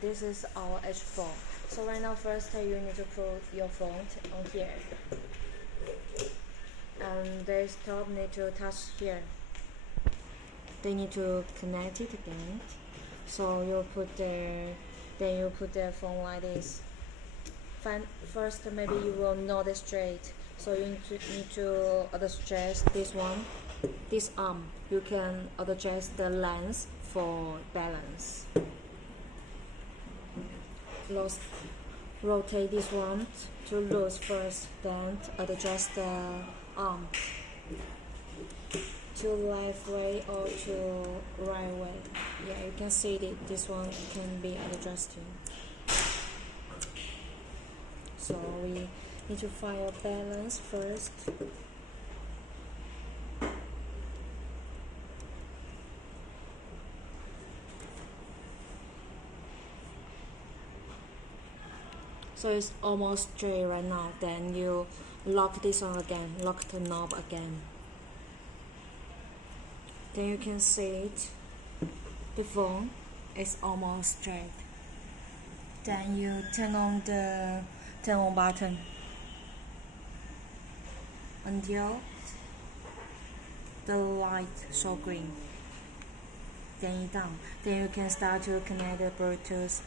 this is our H4. So right now, first you need to put your phone on here, and desktop need to touch here. They need to connect it again. So you put then you put the phone like this. First, maybe you will not straight. So you need to adjust this one, this arm. You can adjust the length for balance. Rotate this one to loose first, then adjust the arm to left way or to right way. Yeah, you can see that this one can be adjusted. So we need to find a balance first. So it's almost straight right now. Then you lock this one again, lock the knob again. Then you can see it. The phone is almost straight. Then you turn on the button until the light show green. Then you done. Then you can start to connect the Bluetooth